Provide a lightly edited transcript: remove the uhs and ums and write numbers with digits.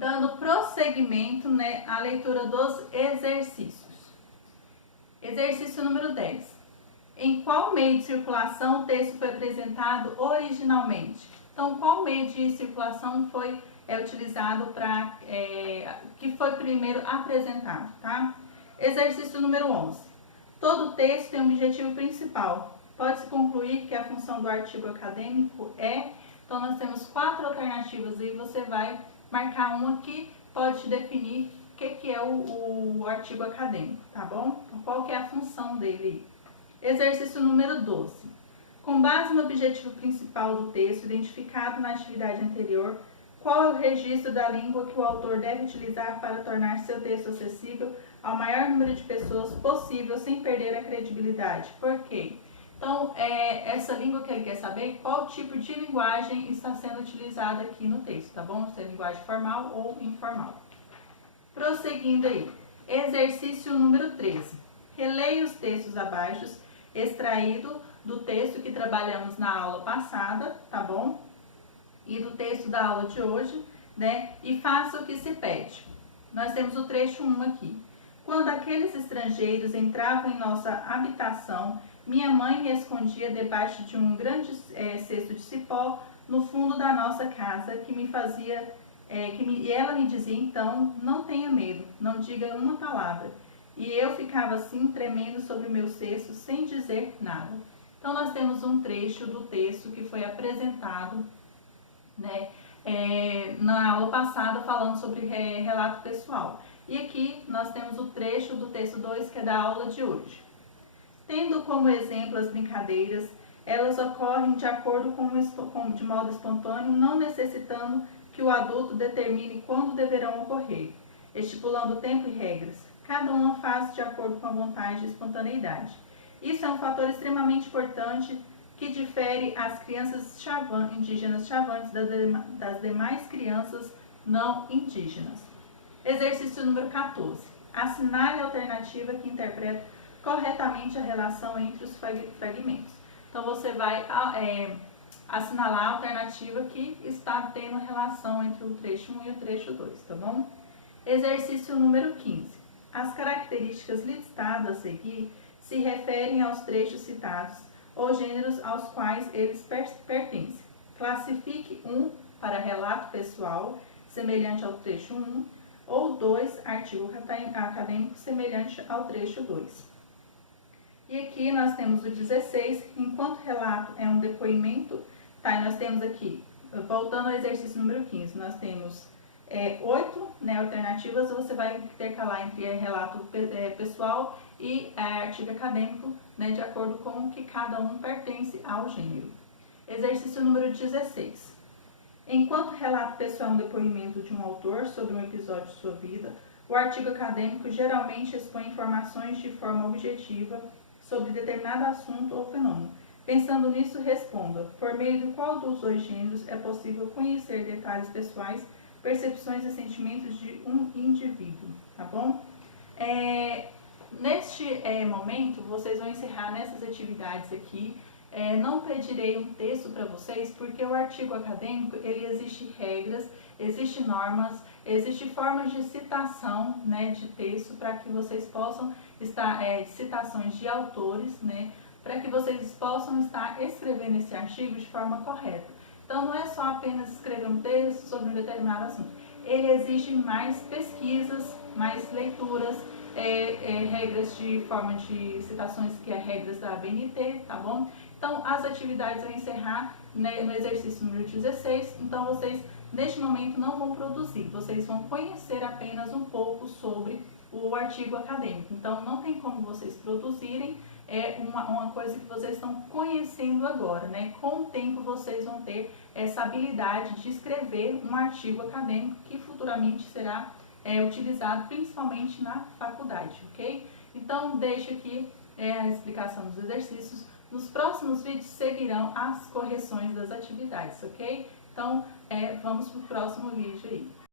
Dando prosseguimento, né, à leitura dos exercícios. Exercício número 10. Em qual meio de circulação o texto foi apresentado originalmente? Então, qual meio de circulação foi utilizado para que foi primeiro apresentado, tá? Exercício número 11. Todo texto tem um objetivo principal. Pode-se concluir que a função do artigo acadêmico é... Então, nós temos 4 alternativas e você vai marcar uma que pode definir o que é o artigo acadêmico, tá bom? Qual que é a função dele? Exercício número 12. Com base no objetivo principal do texto, identificado na atividade anterior, qual é o registro da língua que o autor deve utilizar para tornar seu texto acessível ao maior número de pessoas possível sem perder a credibilidade? Por quê? Então, essa língua que ele quer saber, qual tipo de linguagem está sendo utilizada aqui no texto, tá bom? Se é linguagem formal ou informal. Prosseguindo aí, exercício número 13. Releia os textos abaixo, extraído do texto que trabalhamos na aula passada, tá bom? E do texto da aula de hoje, né? E faça o que se pede. Nós temos o trecho 1 aqui. Quando aqueles estrangeiros entravam em nossa habitação, minha mãe me escondia debaixo de um grande cesto de cipó no fundo da nossa casa, que me fazia, e ela me dizia então, não tenha medo, não diga uma palavra. E eu ficava assim, tremendo sobre o meu cesto, sem dizer nada. Então, nós temos um trecho do texto que foi apresentado, né, na aula passada, falando sobre relato pessoal. E aqui nós temos o trecho do texto 2, que é da aula de hoje. Tendo como exemplo as brincadeiras, elas ocorrem de acordo de modo espontâneo, não necessitando que o adulto determine quando deverão ocorrer, estipulando tempo e regras. Cada uma faz de acordo com a vontade e espontaneidade. Isso é um fator extremamente importante que difere as crianças indígenas chavantes das demais crianças não indígenas. Exercício número 14. Assinale a alternativa que interpreta corretamente a relação entre os fragmentos. Então, você vai assinalar a alternativa que está tendo relação entre o trecho 1 e o trecho 2, tá bom? Exercício número 15. As características listadas a seguir se referem aos trechos citados ou gêneros aos quais eles pertencem. Classifique 1 para relato pessoal, semelhante ao trecho 1, ou 2, artigo acadêmico, semelhante ao trecho 2. E aqui nós temos o 16, enquanto relato é um depoimento, tá? E nós temos aqui, voltando ao exercício número 15, nós temos 8, né, alternativas, você vai intercalar entre relato pessoal e artigo acadêmico, né, de acordo com o que cada um pertence ao gênero. Exercício número 16. Enquanto relato pessoal é um depoimento de um autor sobre um episódio de sua vida, o artigo acadêmico geralmente expõe informações de forma objetiva sobre determinado assunto ou fenômeno. Pensando nisso, responda, por meio de qual dos dois gêneros é possível conhecer detalhes pessoais, percepções e sentimentos de um indivíduo, tá bom? Neste momento, vocês vão encerrar nessas atividades aqui. Não pedirei um texto para vocês, porque o artigo acadêmico, ele existe regras, existe normas, existe formas de citação, né, de texto, para que vocês possam estar, citações de autores, né, para que vocês possam estar escrevendo esse artigo de forma correta. Então, não é só apenas escrever um texto sobre um determinado assunto. Ele exige mais pesquisas, mais leituras, regras de forma de citações, que é regras da ABNT, tá bom? Então, as atividades vão encerrar, né, no exercício número 16. Então, vocês, neste momento, não vão produzir. Vocês vão conhecer apenas um pouco sobre o artigo acadêmico. Então, não tem como vocês produzirem. É uma coisa que vocês estão conhecendo agora, né? Com o tempo, vocês vão ter essa habilidade de escrever um artigo acadêmico que futuramente será utilizado principalmente na faculdade, ok? Então, deixo aqui a explicação dos exercícios. Nos próximos vídeos seguirão as correções das atividades, ok? Então, vamos para o próximo vídeo aí.